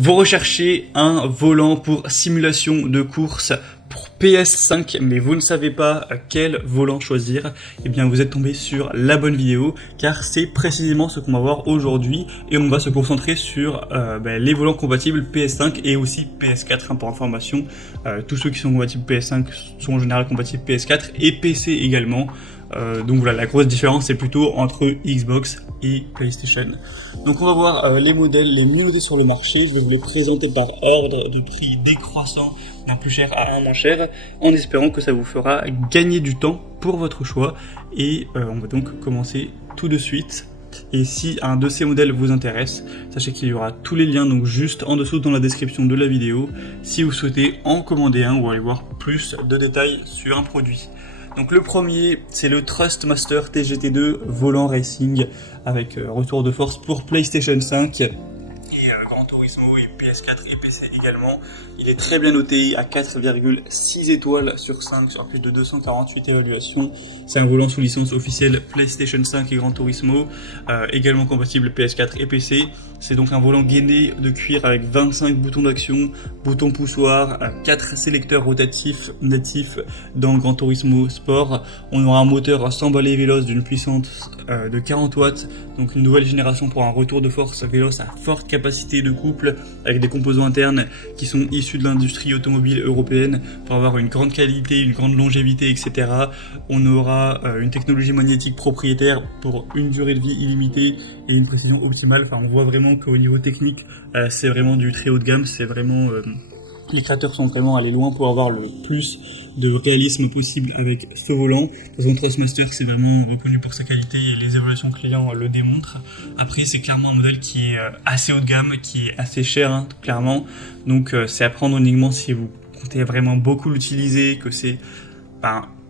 Vous recherchez un volant pour simulation de course pour PS5, mais vous ne savez pas quel volant choisir. Eh bien, vous êtes tombé sur la bonne vidéo, car c'est précisément ce qu'on va voir aujourd'hui, et on va se concentrer sur les volants compatibles PS5 et aussi PS4. Pour information, tous ceux qui sont compatibles PS5 sont en général compatibles PS4 et PC également. Donc voilà, la grosse différence c'est plutôt entre Xbox et PlayStation. Donc on va voir les modèles les mieux notés sur le marché. Je vais vous les présenter par ordre de prix décroissant d'un plus cher à un moins cher, en espérant que ça vous fera gagner du temps pour votre choix. Et on va donc commencer tout de suite. Et si un de ces modèles vous intéresse, sachez qu'il y aura tous les liens donc juste en dessous dans la description de la vidéo si vous souhaitez en commander un ou aller voir plus de détails sur un produit. Donc le premier, c'est le Thrustmaster TGT2 volant racing avec retour de force pour PlayStation 5 et Gran Turismo et PS4 et PC également. Il est très bien noté à 4,6 étoiles sur 5 sur plus de 248 évaluations. C'est un volant sous licence officielle PlayStation 5 et Gran Turismo, également compatible PS4 et PC. C'est donc un volant gainé de cuir avec 25 boutons d'action, boutons poussoirs, 4 sélecteurs rotatifs natifs dans Gran Turismo Sport. On aura un moteur à 100 balais véloce d'une puissance de 40 watts, donc une nouvelle génération pour un retour de force véloce à forte capacité de couple avec des composants internes qui sont issus de l'industrie automobile européenne pour avoir une grande qualité, une grande longévité, etc. On aura une technologie magnétique propriétaire pour une durée de vie illimitée et une précision optimale. Enfin, on voit vraiment qu'au niveau technique, c'est vraiment du très haut de gamme. C'est vraiment les créateurs sont vraiment allés loin pour avoir le plus de réalisme possible avec ce volant. Parce que Thrustmaster, c'est vraiment reconnu pour sa qualité et les évaluations clients le démontrent. Après, c'est clairement un modèle qui est assez haut de gamme, qui est assez cher, clairement. Donc, c'est à prendre uniquement si vous comptez vraiment beaucoup l'utiliser, que c'est,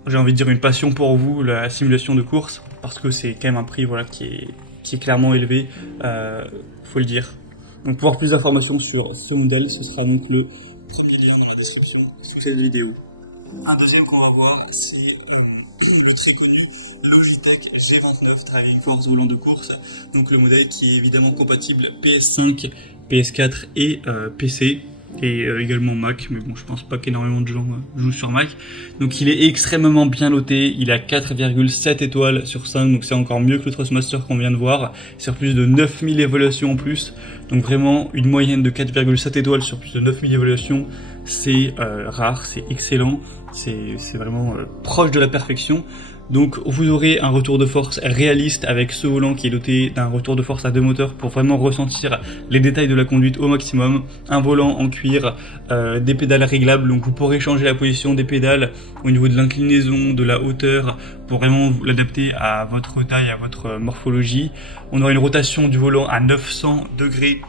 j'ai envie de dire, une passion pour vous, la simulation de course, parce que c'est quand même un prix qui est clairement élevé, faut le dire. Donc, pour avoir plus d'informations sur ce modèle, ce sera donc le premier lien dans la description sous cette vidéo. Un deuxième qu'on va voir, c'est le très connu Logitech G29 Driving Force volant de course. Donc le modèle qui est évidemment compatible PS5, PS4 et PC. Et également Mac, mais bon, je pense pas qu'énormément de gens jouent sur Mac. Donc il est extrêmement bien noté, il a 4,7 étoiles sur 5, donc c'est encore mieux que le Thrustmaster qu'on vient de voir, sur plus de 9000 évaluations en plus. Donc vraiment une moyenne de 4,7 étoiles sur plus de 9000 évaluations, c'est rare, c'est excellent, c'est vraiment proche de la perfection. Donc vous aurez un retour de force réaliste avec ce volant qui est doté d'un retour de force à 2 moteurs pour vraiment ressentir les détails de la conduite au maximum. Un volant en cuir, des pédales réglables, donc vous pourrez changer la position des pédales au niveau de l'inclinaison, de la hauteur, pour vraiment l'adapter à votre taille, à votre morphologie. On aura une rotation du volant à 900 degrés.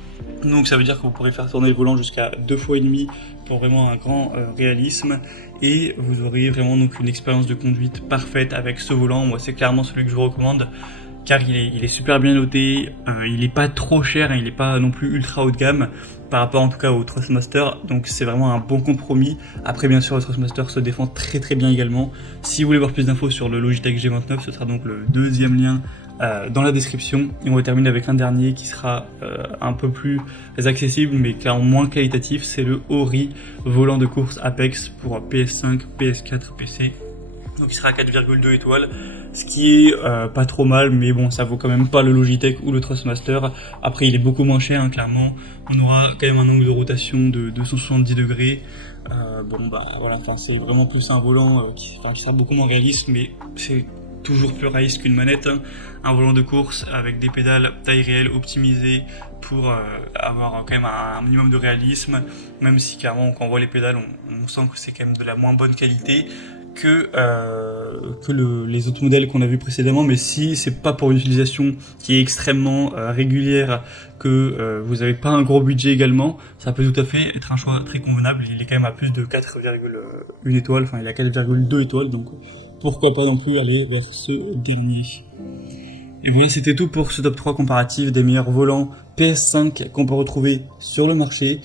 Donc ça veut dire que vous pourrez faire tourner le volant jusqu'à 2 fois et demi pour vraiment un grand réalisme, et vous aurez vraiment donc une expérience de conduite parfaite avec ce volant. Moi c'est clairement celui que je vous recommande car il est super bien noté, il est pas trop cher, il est pas non plus ultra haut de gamme par rapport en tout cas au Thrustmaster, donc c'est vraiment un bon compromis. Après bien sûr le Thrustmaster se défend très très bien également. Si vous voulez voir plus d'infos sur le Logitech G29, ce sera donc le deuxième lien dans la description, et on va terminer avec un dernier qui sera un peu plus accessible mais clairement moins qualitatif, c'est le Ori volant de course Apex pour PS5, PS4, PC. Donc il sera à 4,2 étoiles, ce qui est pas trop mal, mais bon, ça vaut quand même pas le Logitech ou le Thrustmaster. Après il est beaucoup moins cher, clairement. On aura quand même un angle de rotation de 270 degrés. C'est vraiment plus un volant qui sert beaucoup moins réaliste, mais c'est toujours plus réaliste qu'une manette. Un volant de course avec des pédales taille réelle optimisées pour avoir quand même un minimum de réalisme, même si clairement quand on voit les pédales on sent que c'est quand même de la moins bonne qualité que les autres modèles qu'on a vus précédemment. Mais si c'est pas pour une utilisation qui est extrêmement régulière, que vous n'avez pas un gros budget également, ça peut tout à fait être un choix très convenable. Il est quand même à plus de 4,1 étoiles, il a 4,2 étoiles, donc pourquoi pas non plus aller vers ce dernier. Et voilà, c'était tout pour ce top 3 comparatif des meilleurs volants PS5 qu'on peut retrouver sur le marché.